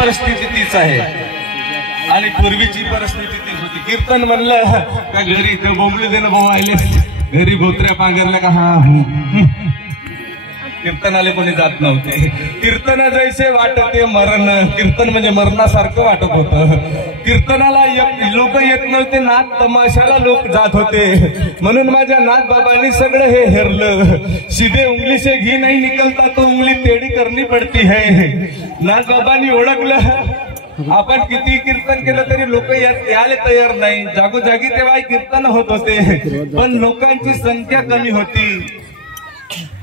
परिस्थिती तीच आहे आणि पूर्वीची परिस्थिती तीच होती. कीर्तन म्हणलं का घरी बोंबली देणं भाऊ आले घरी भोत्र्या पांघरल्या का हा कीर्तनाले कोणी जात नव्हते. कीर्तन जैसे वाटते मरण, कीर्तन म्हणजे मरणासारखं वाटत होतं. कीर्तनाला लोक येत नव्हते, नाथ तमाशाला लोक जात होते. म्हणून माझ्या नाथ बाबांनी सगळं हे हेरलं. सीधे उंगली से घी नहीं निकलता तो उंगली टेढ़ी करनी पडती है. नाथ बाबांनी ओळखलं आपण किती कीर्तन केलं तरी लोक यायला तयार नाही. जागोजागी तेव्हा कीर्तन होत होते पण लोकांची संख्या कमी होती.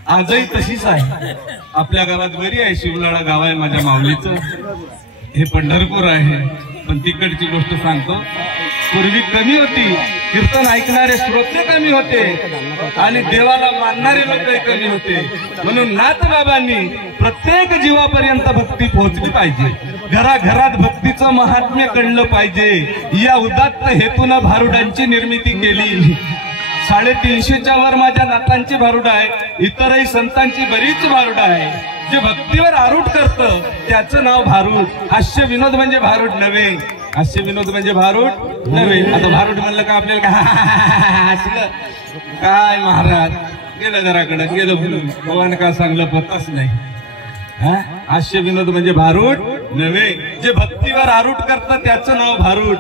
आजही तशीच आहे. आपल्या गावात बरी आहे, शिवलाडा गाव आहे माझ्या माऊलीचं, हे पंढरपूर आहे. पण तिकडची गोष्ट सांगतो, पूर्वी कमी होती, कीर्तन ऐकणारे श्रोते कमी होते आणि देवाला मानणारे लोक कमी होते. म्हणून नाथबाबांनी प्रत्येक जीवापर्यंत भक्ती पोहोचली पाहिजे. घराघरात भक्तीचं महात्म्य कळलं पाहिजे. या उदात्त हेतून भारुडांची निर्मिती केली. 350च्या वर माझ्या नातांची भारुड आहे, इतरही संतांची बरीच भारुड आहे. जे भक्तीवर आरूढ करतं त्याचं नाव भारूड. हास्य विनोद म्हणजे भारूड नव्हे, हास्य विनोद म्हणजे भारूड नव्हे. आता भारूड म्हणलं का आपल्याला काय महाराज गेलं घराकडे गेलो भगवान का सांगलं पत्ताच नाही. हास्य विनोद म्हणजे भारूड नव्हे. जे भक्तीवर आरूढ करतं त्याचं नाव भारूड.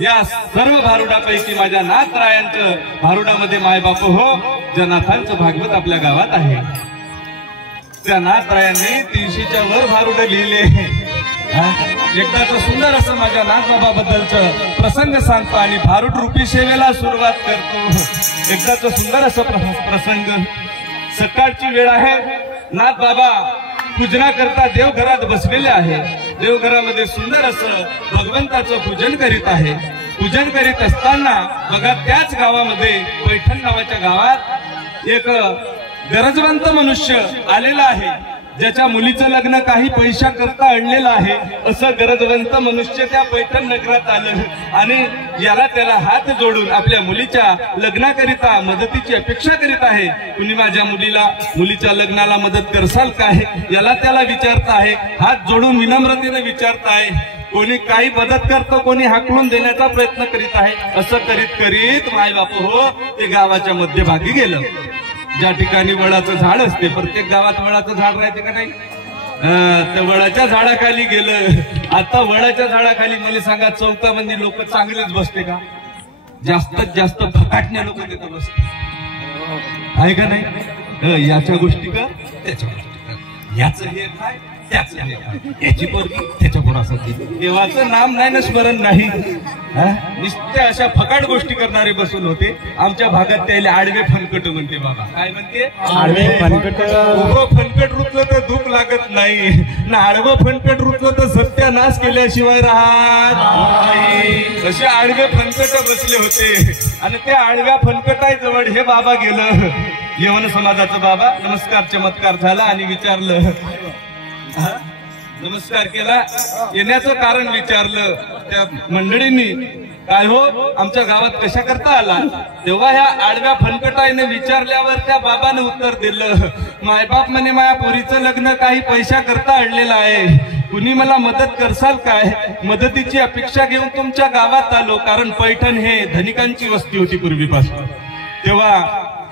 या सर्व भारुडापैकी माझ्या नाथरायांचं भारुडामध्ये मायबाप हो, ज्या नाथांचं भागवत आपल्या गावात आहे. त्या नाथरायांनी 300च्या वर भारुड लिहिले. एकदाच सुंदर असं माझ्या नाथबाबाबद्दलचं प्रसंग सांगतो आणि भारूड रूपी सेवेला सुरुवात करतो. एकदाच सुंदर असं प्रसंग. सकाळची वेळ आहे. नाथबाबा पूजना करता देवघरात बसलेले आहे. देवघरामध्ये सुंदर असं भगवंताचं पूजन करीत आहे. पूजन करीत असताना बघा त्याच गावामध्ये पैठण नावाच्या गावात एक गरजवंत मनुष्य आलेला आहे. ज्याच्या मुलीचं लग्न काही पैसा करता आणलेलं आहे. असं गरजवंत मनुष्य त्या पैठण नगरात आलं आणि याला त्याला हात जोडून आपल्या मुलीच्या लग्नाकरिता मदतीची अपेक्षा करीत आहे. तुम्ही माझ्या मुलीच्या लग्नाला मदत करसाल काय, याला त्याला विचारत आहे. हात जोडून विनम्रतेने विचारत आहे. कोणी काही मदत करतो, कोणी हाकलून देण्याचा प्रयत्न करीत आहे. असं करीत करीत मायबाप हो ते गावाच्या मध्यभागी गेलं. ज्या ठिकाणी वडाचं झाड असते, प्रत्येक गावात वडाचं झाड राहते का नाही, त्या वडाच्या झाडाखाली गेलं. आता वडाच्या झाडाखाली मला सांगा 14 मंदी लोक चांगलेच बसते का? जास्तीत जास्त फकाटण्या लोक तिथं बसते आहे का नाही? याच्या गोष्टी का त्याच्या गोष्टी का, याच हे काय त्याच हे काय, याची पोरगी त्याच्या पोरासाठी. देवाचं नाम नाही ना स्मरण नाही. नुसत्या अशा फकाट गोष्टी करणारे बसून होते. आमच्या भागात त्याला आडवे फनकट म्हणते. बाबा काय म्हणते? आडवे फनकट. उभं फनकट रुतलं तर दुःख लागत नाही ना, आडवं फनकट रुतलं तर सत्यानाश केल्याशिवाय राहत नाही. असे आडवे फनकट बसले होते आणि त्या आडव्या फनकटाजवळ हे बाबा गेलं. यवन समाजाचं बाबा. नमस्कार चमत्कार झाला आणि विचारलं, नमस्कार केला. येण्याचं कारण विचारलं त्या मंडळींनी. काय हो आमच्या गावात कशा करता आला? तेव्हा ह्या आडव्या फनकटाईने विचारल्यावर त्या बाबाने उत्तर दिलं, मायबाप म्हणे माझ्या पोरीचं लग्न काही पैसा करता आणलेलं आहे. कुणी मला मदत करसाल काय? मदतीची अपेक्षा घेऊन तुमच्या गावात आलो. कारण पैठण हे धनिकांची वस्ती होती पूर्वीपासून. तेव्हा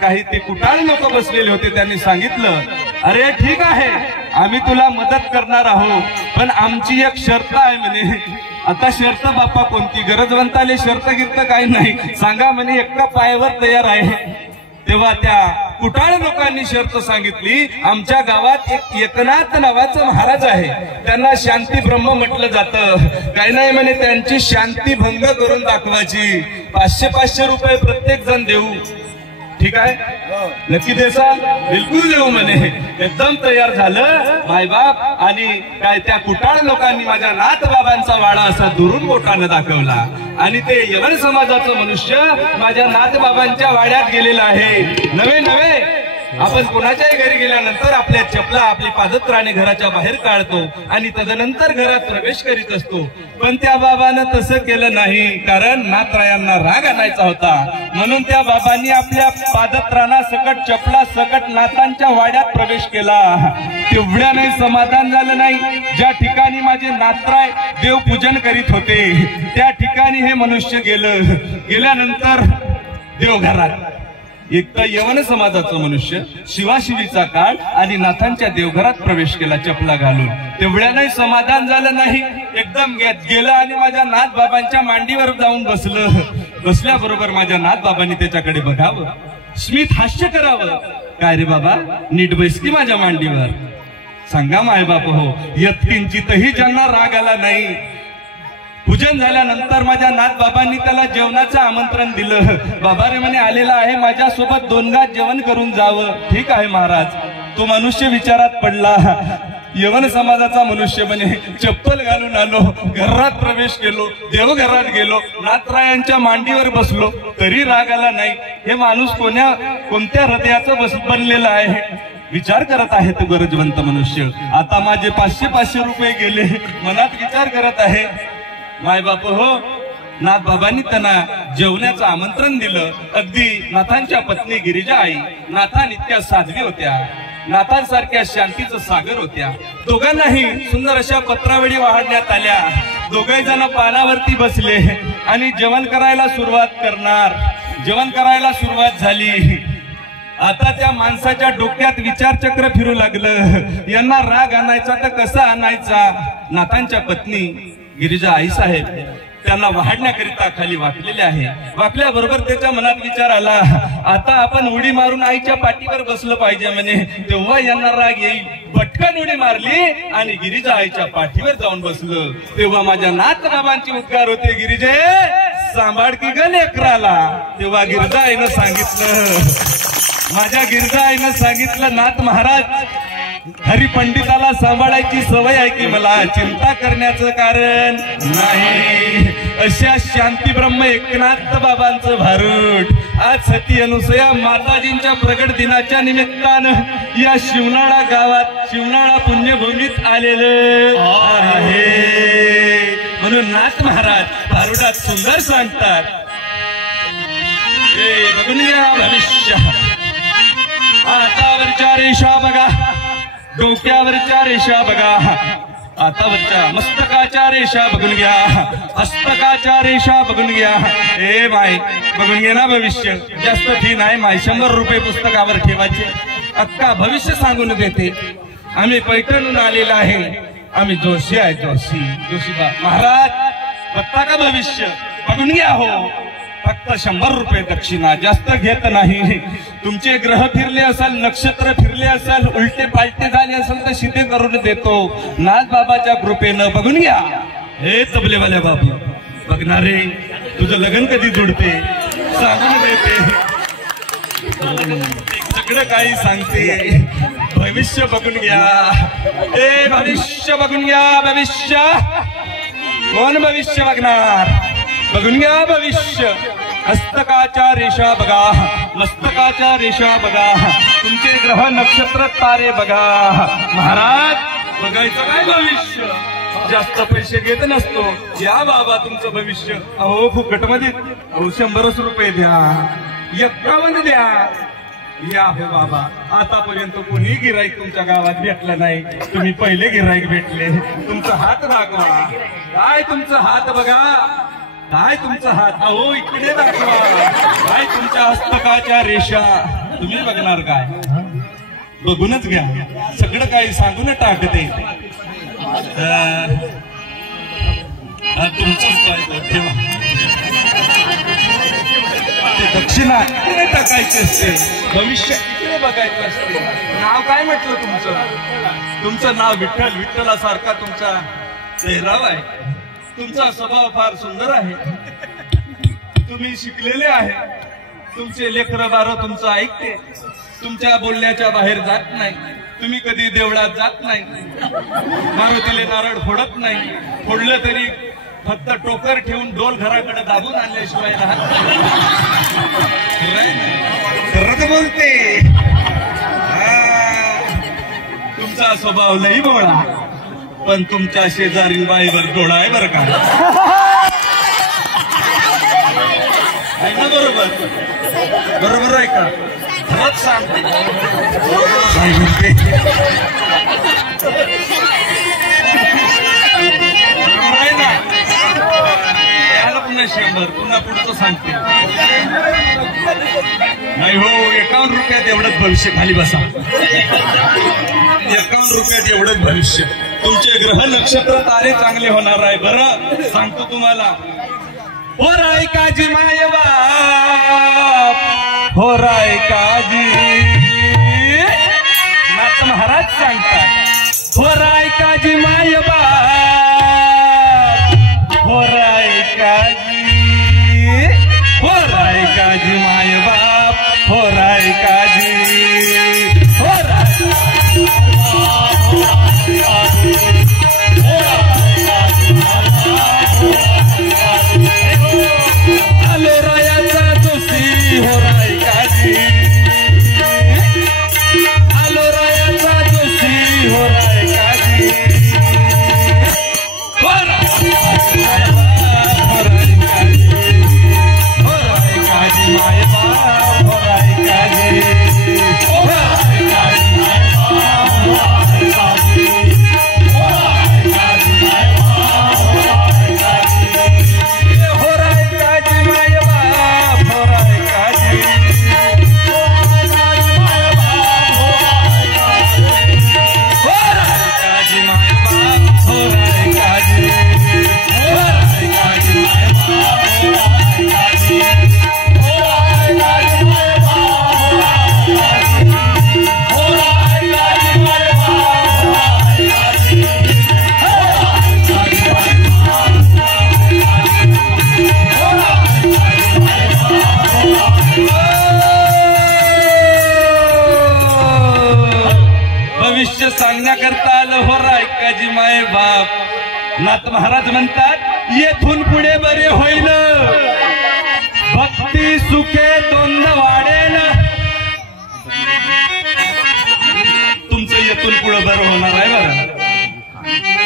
काही ते कुटाळ लोक बसलेले होते. त्यांनी सांगितलं, अरे ठीक आहे आम्ही तुला मदत करणार आहोत, पण आमची एक शर्त आहे म्हणे. आता शर्त बाप्पा कोणती? गरजवंताले शर्त गिरत काही नाही, सांगा म्हणे. एका पायावर तयार आहे. तेव्हा त्या कुटाळ लोकांनी शर्त सांगितली, आमच्या गावात एक एकनाथ नावाचं महाराज आहे, त्यांना शांती ब्रह्म म्हटलं जातं. काही नाही म्हणे, त्यांची शांती भंग करून दाखवायची. 500-500 रुपये प्रत्येक जण देऊ. ठीक आहे नक्की देसाल? बिलकुल देऊ म्हणे. एकदम तयार झालं मायबाप. आणि काय त्या कुटाळ लोकांनी माझ्या नाथबाबांचा वाडा असा दुरून बोटानं दाखवला आणि ते यवन समाजाचं मनुष्य माझ्या नाथबाबांच्या वाड्यात गेलेलं आहे. नवे आपण कोणाच्याही घरी गेल्यानंतर आपल्या चपला आपली पादत्राणे घराच्या बाहेर काढतो आणि तदनंतर घरात प्रवेश करीत असतो, पण त्या बाबानं तसं केलं नाही, कारण नाथरायांना राग आणायचा होता. म्हणून त्या बाबांनी आपल्या पादत्राणा सकट चपला सकट नाथांच्या वाड्यात प्रवेश केला. तेवढ्याने समाधान झालं नाही. ज्या ठिकाणी माझे नाथराय देवपूजन करीत होते त्या ठिकाणी हे मनुष्य गेलं. गेल्यानंतर देवघरात एक तर यवन समाजाचा मनुष्य शिवाशिवीचा काळ आणि नाथांच्या देवघरात प्रवेश केला चपला घालून. तेवढ्याने समाधान झालं नाही. एकदम गेलं आणि माझ्या नाथ बाबांच्या मांडीवर जाऊन बसलं. बसल्याबरोबर माझ्या नाथ बाबांनी त्याच्याकडे बघावं, स्मित हास्य करावं. काय रे बाबा, नीट बैस की माझ्या मांडीवर. सांगा माय बाप हो, यत्किंचितही ज्यांना राग आला नाही. पूजन झाल्यानंतर माझ्या नाथ बाबांनी त्याला जेवणाचं आमंत्रण दिलं. बाबा रे म्हणे आलेला आहे, माझ्यासोबत 2 घास जेवण करून जावं. ठीक आहे महाराज. तो मनुष्य विचारात पडला. यवन समाजाचा मनुष्य म्हणे चप्पल घालून आलो, घरात प्रवेश केलो, देवघरात गेलो, नाथरायांच्या मांडीवर बसलो, तरी राग आला नाही. हे माणूस कोणत्या हृदयाचं बनलेलं आहे. विचार करत आहे तो गरजवंत मनुष्य. आता माझे 500 रुपये गेले. मनात विचार करत आहे, माय बाप हो, नाथ बाबांनी त्यांना जेवण्याचं आमंत्रण दिलं. अगदी नाथांच्या पत्नी गिरिजा आई नाथां इतक्या साध्वी होत्या, नाथांसारख्या शांतीचं सागर होत्या. दोघांनाही सुंदर अशा पत्रावळी वाढण्यात आल्या. दोघे जण पानावरती बसले आणि जेवण करायला सुरुवात करणार. जेवण करायला सुरुवात झाली. आता त्या माणसाच्या डोक्यात विचारचक्र फिरू लागलं, यांना राग आणायचा तर कसा आणायचा. नाथांच्या पत्नी गिरिजा आई साहेब त्यांना वाढण्याकरिता खाली वाकलेले आहे. वाकल्याबरोबर त्याच्या मनात विचार आला, आता आपण उडी मारून आईच्या पाठीवर बसलं पाहिजे म्हणे, तेव्हा यांना राग येईल. पटकन उडी मारली आणि गिरिजा आईच्या पाठीवर जाऊन बसलं. तेव्हा माझ्या नाथ बाबांची उद्गार होते, गिरिजे सांभाळ की ग लेकराला. तेव्हा गिरिजा आईनं सांगितलं, माझ्या गिरिजा आईनं सांगितलं, नाथ महाराज हरिपंडिताला सांभाळायची सवय आहे की मला, चिंता करण्याचं कारण नाही. अशा शांती ब्रह्म एकनाथ बाबांचं भारूड आज सती अनुसया माताजींच्या प्रगट दिनाच्या निमित्तानं या शिवनाळा गावात शिवनाळा पुण्यभूमीत आलेलं आहे. म्हणून नाथ महाराज भारुडात सुंदर सांगतात, बघून घ्या भविष्य. हातावरच्या रेषा बघा, डोक्यावरच्या रेषा बघा, हातावरच्या मस्तकाच्या रेषा बघून घ्या, हस्तकाच्या रेषा बघून घ्या. ए माय बघून घे ना भविष्य. जास्त फी नाही माय, 100 रुपये पुस्तकावर ठेवायचे. अक्का भविष्य सांगून देते. आम्ही पैठणहून आलेला आहे. आम्ही जोशी आहे, जोशीबा महाराज. बघता का भविष्य? बघून घ्या हो. फक्त 100 रुपये दक्षिणा, जास्त घेत नाही. तुमचे ग्रह फिरले असाल, नक्षत्र फिरले असाल, उलटे पालटे झाले असेल तर शिथे करून देतो नाथ बाबाच्या कृपेनं. बघून घ्या. हे तबलेवाल्या बाबू बघणारे, तुझं लग्न कधी जुडते सांगून देते, सगळं काही सांगते. भविष्य बघून घ्या. हे भविष्य बघून घ्या. भविष्य कोण भविष्य बघणार? बघून घ्या भविष्य. हस्तकाच्या रेषा बघा, मस्तकाच्या रेषा बघा, तुमचे ग्रह नक्षत्र तारे बघा. महाराज बघायचं काय भविष्य? जास्त पैसे घेत नसतो. या बाबा तुमचं भविष्य. अहो फुकटमध्ये 100 रुपये द्या, 51 द्या. या हो बाबा. आतापर्यंत कोणी गिराईक तुमच्या गावात भेटलं नाही, तुम्ही पहिले गिराईक भेटले. तुमचा हात दाखवा. काय तुमचा हात बघा, काय तुमचा हात? अहो इकडे दाखवा. काय तुमच्या हस्तकाच्या रेषा? तुम्ही बघणार काय? बघूनच घ्या. सगळं काही सांगून टाकते. तुमचंच काय ठेवा. दक्षिणा इकडे टाकायची असते, भविष्य इकडे बघायचं असते. नाव काय म्हटलं तुमचं? तुमचं नाव विठ्ठल. विठ्ठलासारखा तुमचा चेहरा आहे. तुमचा स्वभाव फार सुंदर आहे. तुम्ही शिकलेले आहे. तुमचे लेकरं बाळ तुमचं ऐकते. तुमच्या बोलण्याच्या बाहेर जात नाही. तुम्ही कधी देवळात जात नाही. मारुतीले नारळ फोडत नाही. फोडलं तरी फक्त टोकर ठेवून डोल घराकडे दाबून आणल्याशिवाय राहत नाही. खरंच बोलते. तुमचा स्वभाव लई बोळा, पण तुमच्या शेजारी बाईवर डोळा आहे बरं का? आहे ना? बरोबर बरोबर आहे का? खरंच सांगते आहे ना? याला पुन्हा 100, पुन्हा पुढचं सांगते नाही हो. 51 रुपयात एवढंच भविष्य. खाली बसा. 51 रुपयात एवढंच भविष्य. तुमचे ग्रह नक्षत्र तारे चांगले होणार आहे. बरं सांगतो तुम्हाला. हो राय काजी माय बाप, हो राय काजी. नाथ महाराज सांगतात हो राय काजी माय बाप, हो राय काजी, हो राय काजी माय बाप, हो राय काजी, हो राय आलो रायाचा जोशी, हो राय काजी, आलो रायाचा जोशी, हो राय काजी, हो राय काजी, हो राय काजी माय बाप, हो राय काजी, हो राय काजी माय बाप, हो राय काजी, हो राय काजी माय बाप, हो राय काजी, हो राय काजी माय बाप, हो राय काजी, हो राय काजी माय बाप, हो राय काजी, हो राय काजी माय बाप, हो राय काजी, हो राय काजी माय बाप, हो राय काजी, हो राय काजी माय बाप, हो राय काजी, हो राय काजी माय बाप, हो राय काजी माय बाप, हो राय. भविष्य सांगण्याकरता आलं हो राय काजी माय बाप. नाथ महाराज म्हणतात येथून पुढे बरे होईल, भक्ती सुखे दोंद वाढेल. तुमचं येथून पुढे बरं होणार आहे. बरं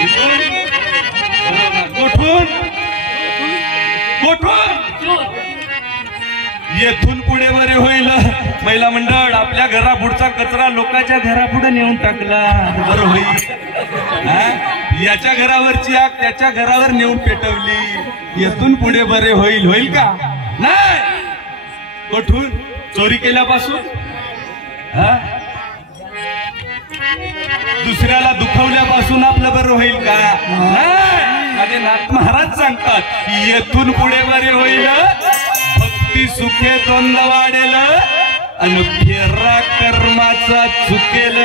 इथून कुठून कुठून येथून पुढे बरे होईल. महिला मंडळ आपल्या घरापुढचा कचरा लोकांच्या घरापुढे नेऊन टाकला, बरं होईल. याच्या घरावरची आग त्याच्या घरावर नेऊन पेटवली, येथून पुढे बरे होईल. होईल का? नाही. कुठून? चोरी केल्यापासून, दुसऱ्याला दुखवल्यापासून आपलं बरं होईल का? नाही. माझे नाथ महाराज सांगतात की येथून पुढे बरे होईल, भक्ती सुखे द्वंद वाढेल, आणि फेरा कर्माचा चुकेल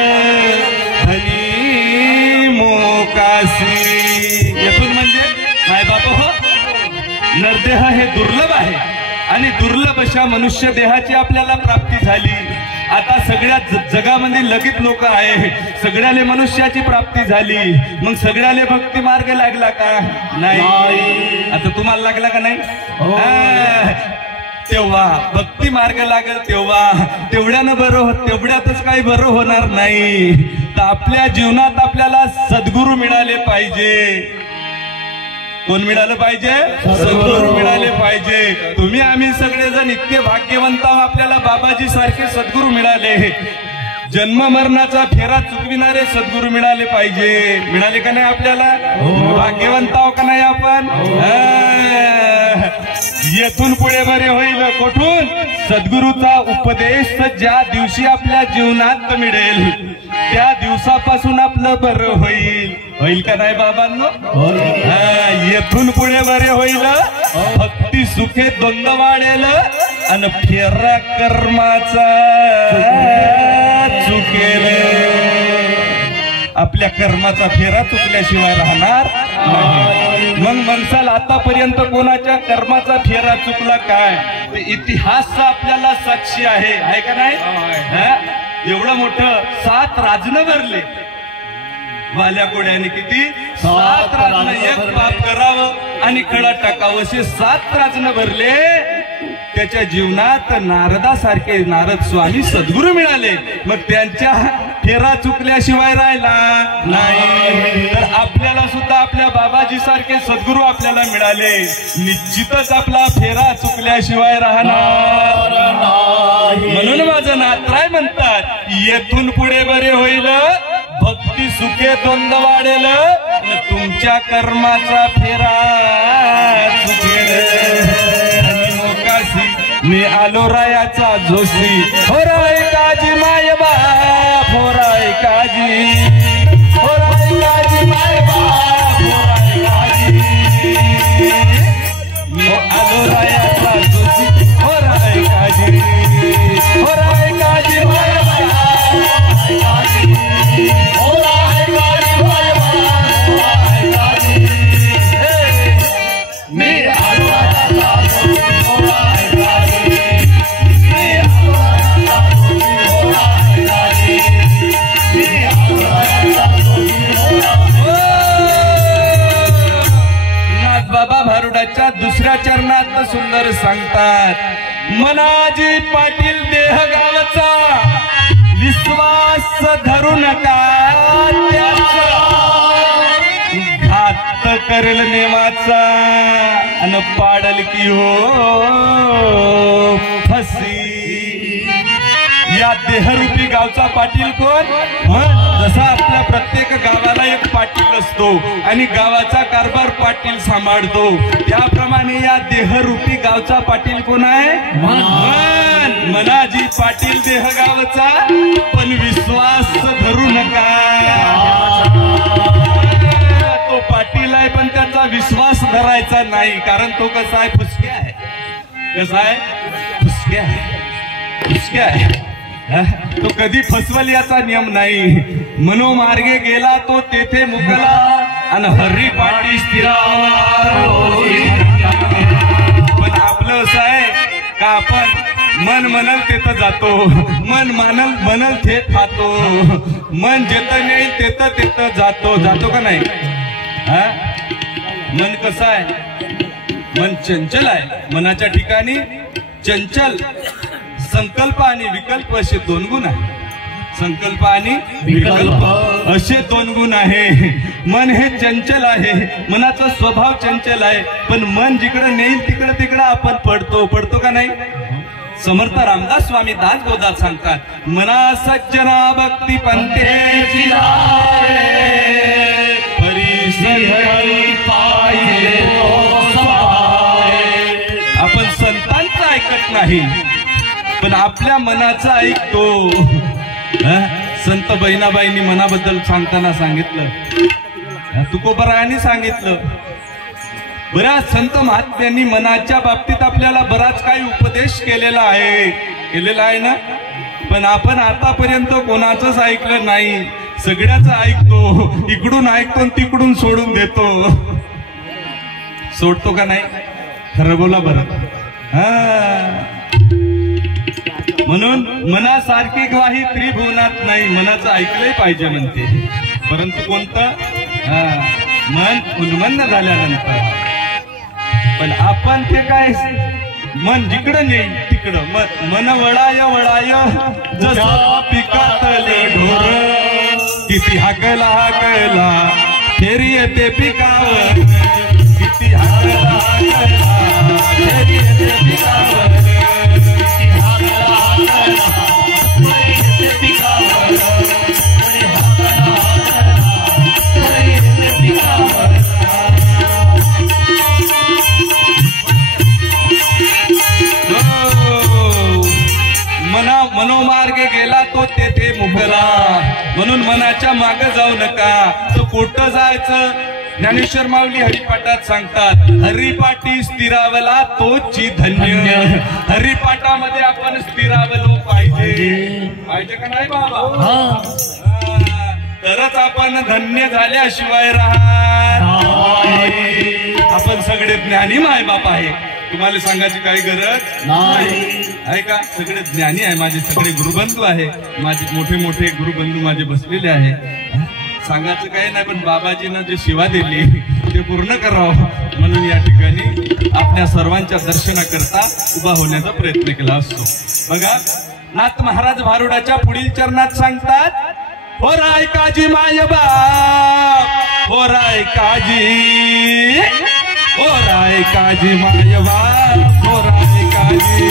धनी मोकासी. येथून म्हणजे माय बाप हो, नरदेह हे दुर्लभ आहे आणि दुर्लभ अशा मनुष्य देहाची आपल्याला प्राप्ती झाली. आता सगळ्या जगामध्ये लगीत लोक आहे, सगळ्याले मनुष्याची प्राप्ती झाली, मग सगळ्याले भक्ती मार्ग लागला का? नाही. आता तुम्हाला लागला का नाही? तेव्हा भक्ती मार्ग लागल, तेव्हा तेवढ्यानं बरं तेवढ्यातच काही बरं होणार नाही. तर आपल्या जीवनात आपल्याला सद्गुरू मिळाले पाहिजे. कोण मिळालं पाहिजे? सद्गुरू मिळाले पाहिजे. तुम्ही आम्ही सगळेजण इतके भाग्यवंत आहोत, आपल्याला बाबाजी सारखे सद्गुरू मिळाले. जन्म मरणाचा फेरा चुकविणारे सद्गुरू मिळाले पाहिजे. मिळाले का नाही आपल्याला? भाग्यवंत आहोत का नाही आपण? येथून पुढे बरे होईल. कुठून? सद्गुरूचा उपदेश ज्या दिवशी आपल्या जीवनात मिळेल त्या दिवसापासून आपलं बरं होईल. होईल का नाही बाबांनो? येथून पुढे बरे होईल, भक्ती सुखे द्वंद वाढेल, आणि फेरा कर्माचा चुकेल. आपल्या कर्माचा फेरा चुकल्याशिवाय राहणार नाही. मग म्हणसाल आतापर्यंत कोणाच्या कर्माचा फेरा चुकला काय? ते इतिहास आपल्याला साक्षी आहे का नाही? एवढं मोठं 7 राजनं भरले वाल्या कोड्याने. किती? 7 राजनं. एक पाप करावं आणि खडा टाकावं असे 7 राजनं भरले. त्याच्या जीवनात नारदासारखे नारद स्वामी सद्गुरू मिळाले. मग त्यांच्या फेरा चुकल्याशिवाय राहिला नाही. तर आपल्याला सुद्धा आपल्या बाबाजी सारखे सद्गुरू आपल्याला मिळाले, निश्चितच आपला फेरा चुकल्याशिवाय राहणार नाही. म्हणून माझं नातराय म्हणतात, येथून पुढे बरे होईल भक्ती सुखे द्वंद वाढेल, तुमच्या कर्माचा फेरा चुकेल. मी आलो रायाचा जोशी, हो राय काजी माय बाप, हो राय काजी, हो राय काजी माय बाप, हो राय काजी. मी आलो रायाचा जोशी, हो राय काजी, हो राय काजी माय बाप, हो राय काजी माय बाप, हो राय काजी. मी आलो रायाचा जोशी, हो राय बाबा भारुडाच्या दुसऱ्या चरणात सुंदर सांगतात, मनाजी पाटील देहगावचा विश्वास धरू नका, घात करेल नेमाचा अन पाडल की हो फसी. या देहरूपी गावचा पाटील कोण? जसा आपल्या प्रत्येक गावाला एक पाटील असतो आणि गावाचा कारभार पाटील सांभाळतो, त्याप्रमाणे या देहरूपी गावचा पाटील कोण आहे? मन. मनाजी पाटील देहगावचा, पण विश्वास धरू नका. तो पाटील आहे पण त्याचा विश्वास धरायचा नाही, कारण तो कसा आहे? फुसक्या आहे. कसा आहे? फुसक्या आहे. फुसक्या आहे. तो कधी फसवल याचा नियम नाही. मनोमार्गे गेला तो तेथे मुकला आणि हरी पाटी स्थिरावला. पण आपलं असं आहे का, आपण मन म्हणल तेथं जातो, मन म्हणल ते खातो, मन जेथं नेईल तेथं जातो. जातो का नाही? मन कसं आहे? मन चंचल आहे. मनाच्या ठिकाणी चंचल संकल्प आणि विकल्प असे दोन गुण आहे. संकल्प आणि विकल्प असे दोन गुण आहे. मन हे चंचल आहे, मनाचा स्वभाव चंचल आहे, पण मन जिकडे नेईल तिकडे आपण पडतो का नाही? समर्थ रामदास स्वामी दासबोधात सांगतात, मना सज्जना भक्ती पंथेची आपण संतांचं ऐकत नाही, पण आपल्या मनाचं ऐकतो. संत बहिणाबाईंनी मनाबद्दल सांगताना सांगितलं, तुकोबरायांनी सांगितलं, बऱ्याच संत महात्म्यांनी मनाच्या बाबतीत आपल्याला बराच काही उपदेश केलेला आहे ना. पण आपण आतापर्यंत कोणाचंच ऐकलं नाही. सगळ्याच ऐकतो, इकडून ऐकतो आणि तिकडून सोडून देतो. सोडतो का नाही? खरं बोला बरं. म्हणून मनासारखी ग्वाही त्रिभुवनात नाही. मनाचं ऐकलंय पाहिजे म्हणते, परंतु कोणतं? मन उन्मन्न झाल्यानंतर. पण आपण ते काय, मन जिकडं नेईल तिकडं. मन वळाय जसं पिकातले ढोर, किती हाकला फेरी येते पिकावर, किती हाकला फेरी येते पिकावर, किती हाकला फेरी येते पिकावर, फेरी येते पिकावर. मनोमार्गे गेला तो तेथे मुकला. म्हणून मनाच्या मागे जाऊ नका. तो कुठं जायचं? ज्ञानेश्वर माऊली हरिपाठात सांगतात, हरिपाठी स्थिरावला तोची धन्य. हरिपाठामध्ये आपण स्थिरावलो पाहिजे का नाही बाबा? तरच आपण धन्य झाल्याशिवाय राहत. आपण सगळे ज्ञानी माय बाप आहे, तुम्हाला सांगायची काही गरज नाही आहे का? सगळे ज्ञानी आहे, माझे सगळे गुरुबंधू आहे, माझे मोठे मोठे गुरुबंधू माझे बसलेले आहे. सांगायचं काही नाही, पण बाबाजीनं जे सेवा दिली ते पूर्ण करावं म्हणून या ठिकाणी आपल्या सर्वांच्या दर्शनाकरता उभा होण्याचा प्रयत्न केला असतो. बघा, नाथ महाराज भारुडाच्या पुढील चरणात सांगतात, हो राय काजी माय बाप हो राय काजी हो राय काजी माय बाप हो राय काजी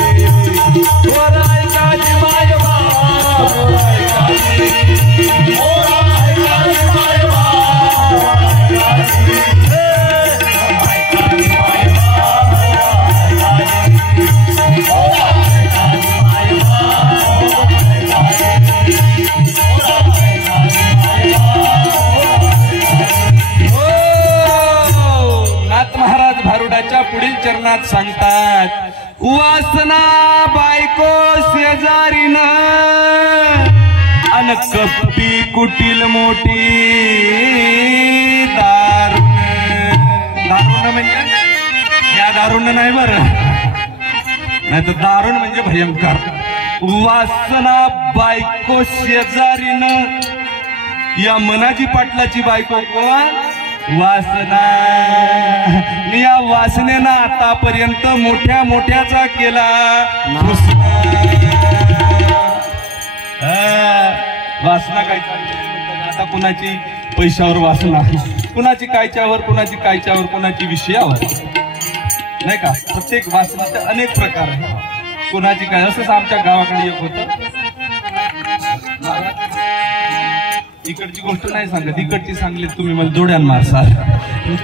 हो राय काजी माय बाप हो राय काजी हो राय काजी माय बाप हो राय काजी माय बाप हो राय काजी माय नाथ महाराज भारुडाच्या पुढील चरणात सांगतात, वासना बायको शेजारीन अन कपटी कुटील मोठी दारुण. दारुण म्हणजे या दारुण नाही बरं, नाही तर दारुण म्हणजे भयंकर. वासना बायको शेजारीन, या मनाची पाटलाची बायको कोण? वासना. या वासनेनं आतापर्यंत मोठ्या मोठ्याचा केला वासना काय आता कुणाची पैशावर वासना, कुणाची कायच्यावर, कुणाची कायच्यावर, कुणाची विषयावर, नाही का. प्रत्येक वासनाचे अनेक प्रकार आहे. कुणाची काय, असंच आमच्या गावाकडे एक होतं. इकडची गोष्ट नाही सांगत, इकडची सांगली तुम्ही मला जोड्यान मारसाल,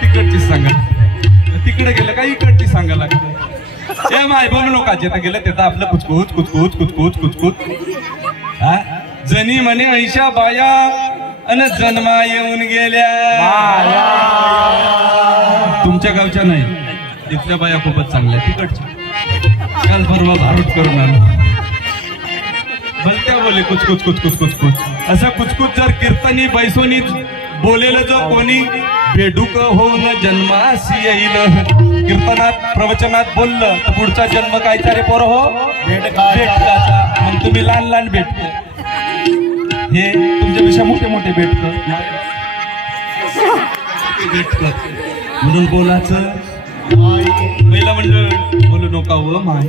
तिकडचीच सांगा. तिकडे गेलं का इकडची सांगा लागते. ए माय बोलू नका, जेथं गेलं तिथं आपलं कुचकुच कुचकुच कुचकुच कुचकुच. हा जनी म्हणे ऐशा बाया अन जन्मा येऊन गेल्या. तुमच्या गावच्या नाही, इथल्या बाया खूपच चांगल्या. तिकडच्या काल परवा भारूट करून आलो, भलत्या बोले कुचकुच कुचकुच कुचकुच. असं कुचकुच जर कीर्तनी बैसोनी बोलेलं जो कोणी बेडूक होऊन जन्मासी येईल. कीर्तनात प्रवचनात बोललं तर पुढचा जन्म कायचा रे पोरं हो? बेटकाचा. मग तुम्ही लहान लहान बेटक, हे तुमच्यापेक्षा मोठे मोठे बेटक म्हणून बोलायचं. पहिला मंडळ बोलू नका व माय,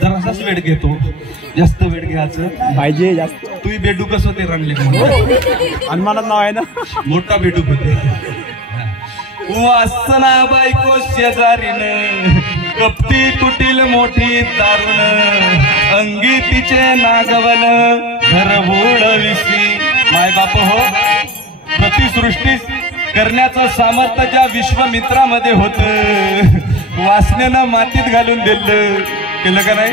जरासाच वेळ घेतो, जास्त वेळ घ्यायचं पाहिजे जास्त. तुम्ही बेडूक कसं ते रंगले हनुमानात नाव आहे ना, मोठा बेडूक होते. वासना बायको शेजारीन कपटी कुटील मोठी दारुण, अंगी तिचे नागवन घरबोड विसी. माय बाप हो, प्रतिसृष्टी करण्याचं सामर्थ्य ज्या विश्वमित्रामध्ये होत, वासनेनं मातीत घालून दिलं. केलं का नाही?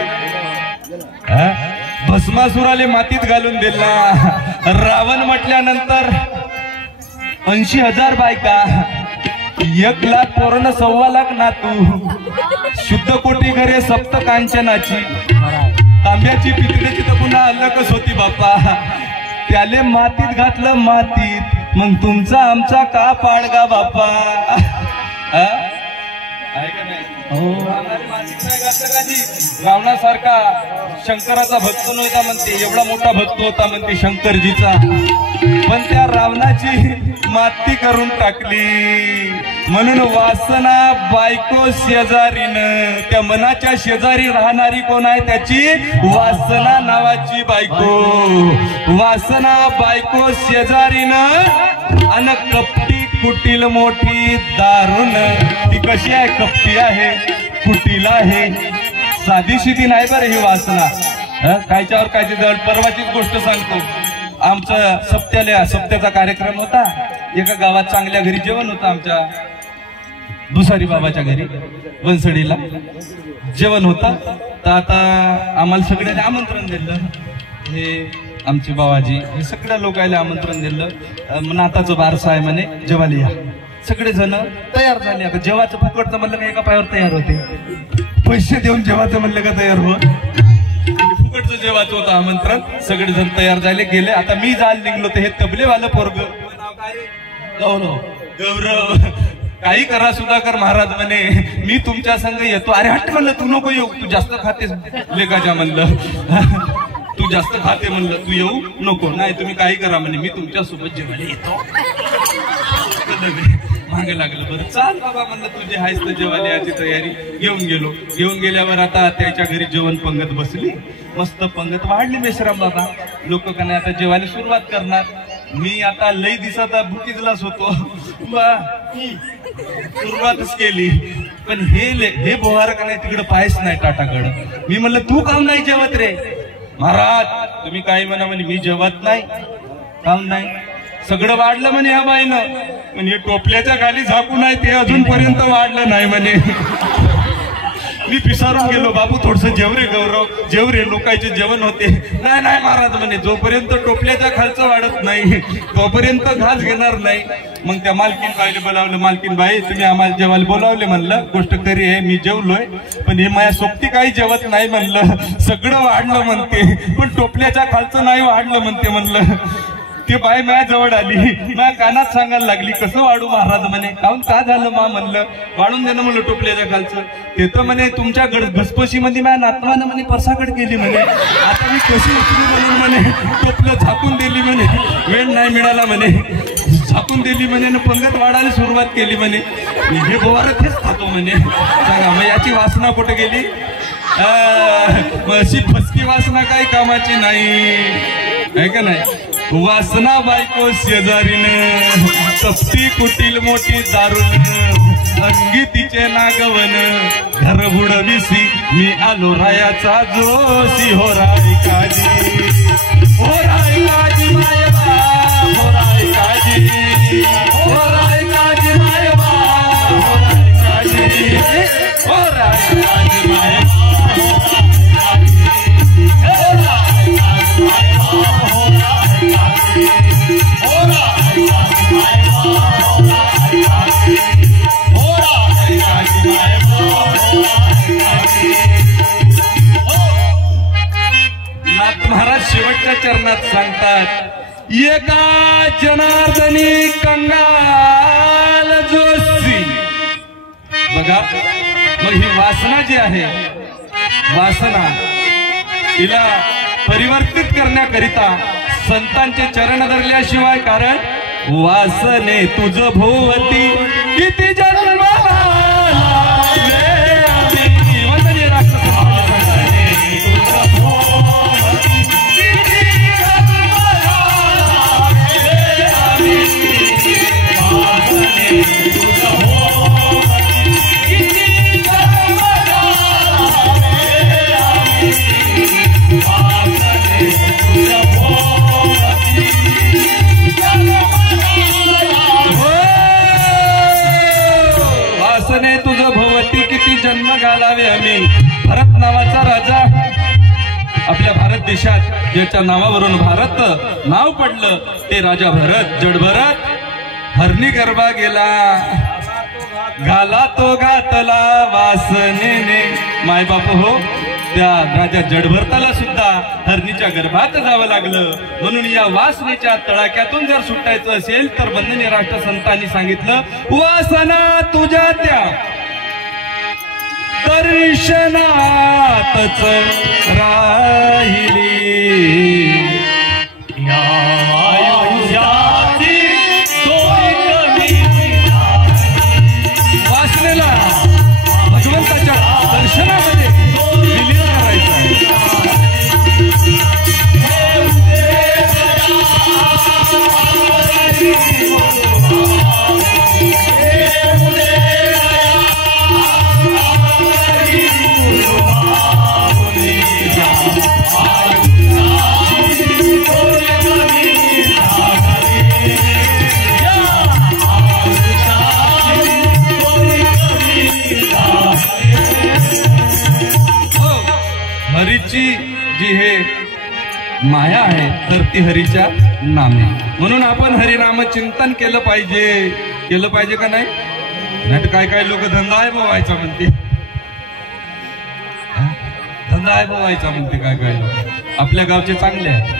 भस्मासुराले मातीत घालून दिला. रावण म्हटल्यानंतर 80,000 बायका, 1,00,000 पोरण, 1,25,00,000 नातू, शुद्ध कोटी घरे सप्त कांचनाची, तांब्याची पितळेची तर पुन्हा अलगच होती बापा. त्याले मातीत घातलं मातीत. मग तुमचा आमचा का पाडगा बापा? आहे का नाही? रावणासारखा शंकराचा भक्त नव्हता म्हणते, एवढा मोठा भक्त होता म्हणते शंकरजीचा, पण त्या रावणाची माती करून टाकली. म्हणून वासना बायको शेजारीन, त्या मनाच्या शेजारी राहणारी कोण आहे? त्याची वासना नावाची बायको. वासना बायको शेजारीन अन कपटी कुटील मोठी दारुण. ती कशी आहे? कपटी आहे, कुटील आहे, साधीशी ती नाही बरं ही वासना. कायच्यावर कायची जवळ. परवाचीच गोष्ट सांगतो. आमचा सप्त्याचा कार्यक्रम होता. एका गावात चांगल्या घरी जेवण होतं, आमच्या दुसारी बाबाच्या घरी वनसडीला जेवण होता. तर आता आम्हाला सगळ्यांना आमंत्रण दिलं. हे आमचे बाबाजी हे सगळ्या लोकांना आमंत्रण दिलं. नाताचं बारसा आहे म्हणे, जेवायला या. सगळे जण तयार झाले. आता जेवाचं फुकटचं म्हणलं का एका पायावर तयार होते, पैसे देऊन जेवाचं म्हणलं का तयार हो. फुकटचं जेवाचं होतं आमंत्रण. सगळे जण तयार झाले, गेले. आता मी जायला निघलो तर हे तबलेवालं पोरग, गौरव, काही करा सुधाकर महाराज म्हणे, मी तुमच्या संग येतो. अरे हट म्हणलं, तू नको येऊ, तू जास्त खातेस लेकाच्या म्हणलं, तू जास्त खाते म्हणलं, तू येऊ नको. नाही तुम्ही काही करा म्हणे, मी तुमच्या सोबत जेवायला येतो. मागे लागलं. बरं चाल बाबा म्हणलं, तुझे आहेस तर जेवायला याची तयारी. घेऊन गेलो. घेऊन गेल्यावर आता त्याच्या घरी जेवण पंगत बसली. मस्त पंगत वाढली. मेश्राम बाबा लोक का नाही आता जेवायला सुरुवात करणार. मी आता लई दिवसाचा भुकीजलाच होतो सुरुवातच केली पण हे बोहार का नाही तिकडे पायच नाही टाटाकडं मी म्हणलं तू काम नाही जेवत रे महाराज तुम्ही काही म्हणा म्हणे मी जेवत नाही काम नाही सगळं वाढलं म्हणे ह्या बाईनं म्हणजे टोपल्याच्या खाली झाकून आहे ते अजूनपर्यंत वाढलं नाही म्हणे मी पिसारून गेलो बाबू थोडस जेवरे गौरव जेवरे लोकांचे जेवण होते नाही नाही महाराज म्हणे जोपर्यंत टोपल्याच्या खालचं वाढत नाही तोपर्यंत घास घेणार नाही मग त्या मालकीन बाईला बोलावलं मालकीन बाई तुम्ही आम्हाला जेवायला बोलावले म्हणलं गोष्ट खरी आहे मी जेवलोय पण हे माझ्या सोबती काही जेवत नाही म्हणलं सगळं वाढलं म्हणते पण टोपल्याच्या खालचं नाही वाढलं म्हणलं ते बाई माझ्या जवळ आली माझ्या कानात सांगायला लागली कसं वाढू महाराज म्हणे काहून का झालं मा म्हणलं वाढून देणं म्हणलं टोपल्याच्या खालचं ते तर म्हणे तुमच्या घसपशी मध्ये माझ्या नातवानं म्हणे परसाकड केली म्हणे आता मी कशी उचलू म्हणून म्हणे टोपलं झाकून दिली म्हणे वेळ नाही मिळाला म्हणे झाकून दिली म्हणे पंगत वाढायला सुरुवात केली म्हणे हे बोवारत हेच खातो म्हणे सांगा मग याची वासना कुठे गेली अशी फसकी वासना काही कामाची नाही आहे का नाही वासना बायको शेजारीन तपती कुटील मोठी दारुण अंगी तिचे नागवन घर बुडविसी मी आलो रायाचा जोशी हो राय काजी मायबा हो राय काजी हो राय काजी मायबा हो राय काजी हो राय काजी मायबा नाथ महाराज शेवटच्या चरणात सांगतात एका जनार्दनी कंगाल जोशी बघा मग ही वासना जी आहे वासना तिला परिवर्तित करण्याकरिता संतांचे चरण धरल्याशिवाय कारण वासने तुझ भोवती किती जन्माला तुझं भोवती किती जन्म घालावे आम्ही भरत नावाचा राजा आपल्या भारत देशात ज्याच्या नावावरून भारत नाव पडलं ते राजा भरत जडभरत हरणी गरबा गेला घाला तो घातला वासनेने मायबाप हो त्या राजा जडभरताला सुद्धा हरणीच्या गर्भात जावं लागलं म्हणून या वासनेच्या तळाक्यातून जर सुटायचं असेल तर वंदनीय राष्ट्रसंतांनी सांगितलं वासना तुझ्या त्या दर्शनातच राहिली वासनेला भगवंताच्या दर्शनामध्ये विलीन करायचं आहे हरीची जी हे माया आहे तर ती हरीच्या नामे म्हणून आपण हरिनाम चिंतन केलं पाहिजे का नाही नाही तर काय लोक धंदा आहे व्हायचा म्हणते धंदा आहे व्हायचा म्हणते काय लोक आपल्या गावचे चांगले आहे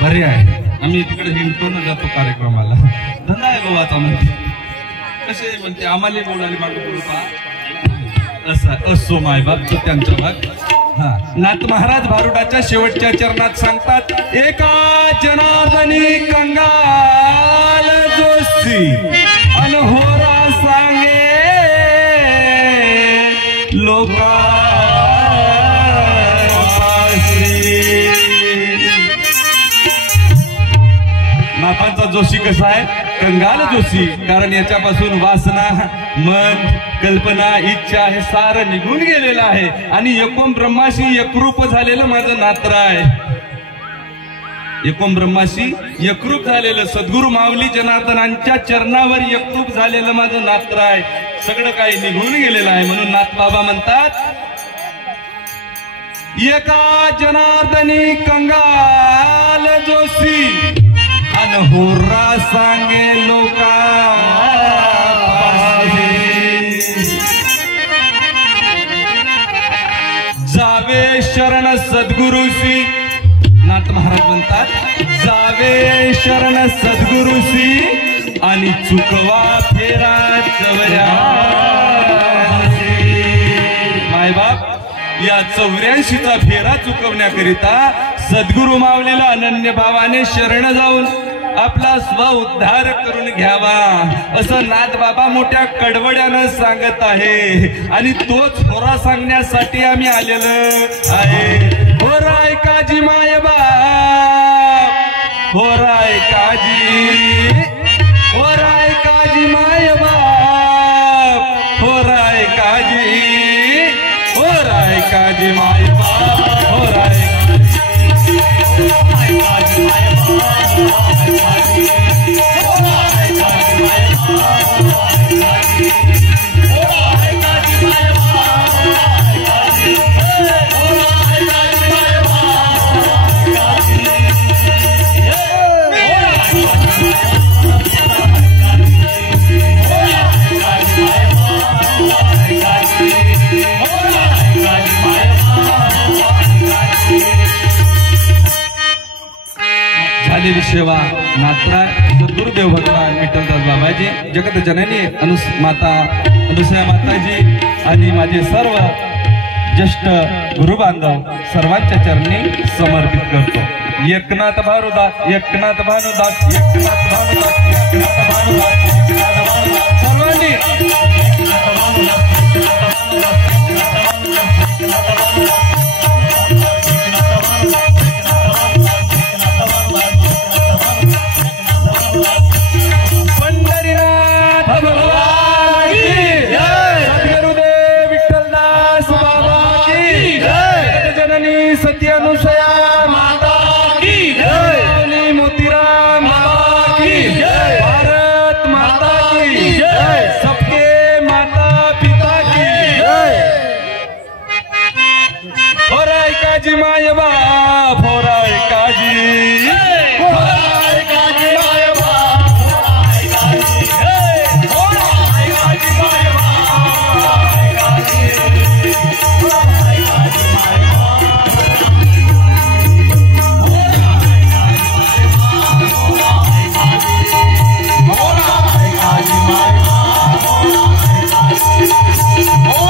बरे आहे आम्ही तिकडे हिंडतो ना जातो कार्यक्रमाला धंदा आहे व्हायचा म्हणते कसे म्हणते आम्हाला बोलायला मागं बोलू पहा असं असो मायबाप तर त्यांचा भाग नाथ महाराज भारुडाच्या शेवटच्या चरणात सांगतात एका जनार्दनी कंगाल जोशी अनहोरा सांगे लोका नाथ मायबापांचा जोशी कसा आहे? कंगाल जोशी. कारण याच्यापासून वासना, मन, कल्पना, इच्छा हे सारं निघून गेलेलं आहे आणि एकोम ब्रह्माशी एकरूप झालेलं माझं नात्र आहे. एकोम ब्रह्माशी एकरूप झालेलं सद्गुरु माऊली जनार्दनांच्या चरणावर एकरूप झालेलं माझं नात्र आहे. सगळं काही निघून गेलेलं आहे. म्हणून नाथबाबा म्हणतात, एका जनार्दनी कंगाल जोशी अन होर्रा सांगे लोका जावे शरण सद्गुरुशी. नाथ महाराज म्हणतात, जावे शरण सद्गुरुशी आणि चुकवा फेरा चवऱ्या. मायबाप या 84चा फेरा चुकवण्याकरिता सद्गुरु माऊलीला अनन्य भावाने शरण जाऊन आपला स्व उद्धार करून घ्यावा असं नाथबाबा मोठ्या कडवड्यानं सांगत आहे. आणि तोच होरा सांगण्यासाठी आम्ही आलेलो आहे. होराय काजी मायबाप, होराय काजी, होराय काजी मायबाप, होराय काजी, होराय काजी मायबाप, होराय झालेली सेवा नात्रा सद्गुरुदेव भगवान विठ्ठलदास बाबाजी, जगत जननी माता अनुसया माताजी आणि माझे सर्व ज्येष्ठ गुरुबांधव सर्वांच्या चरणी समर्पित करतो. एकनाथ भानुदास, एकनाथ भानुदास, एकनाथ भानुदास, एकनाथ भानुदास, एकनाथ भानुदास सर्वांनी सत्य अनुसया माता की जय, मोतीराम माता की जय, भारत माता की जय, सबके माता पिता की जय. होराय काजी माय बाप, होराय काजी, होराय काजी माय बाप, होराय काजी, होराय काजी माय बाप, होराय काजी, होराय काजी माय बाप. Oh,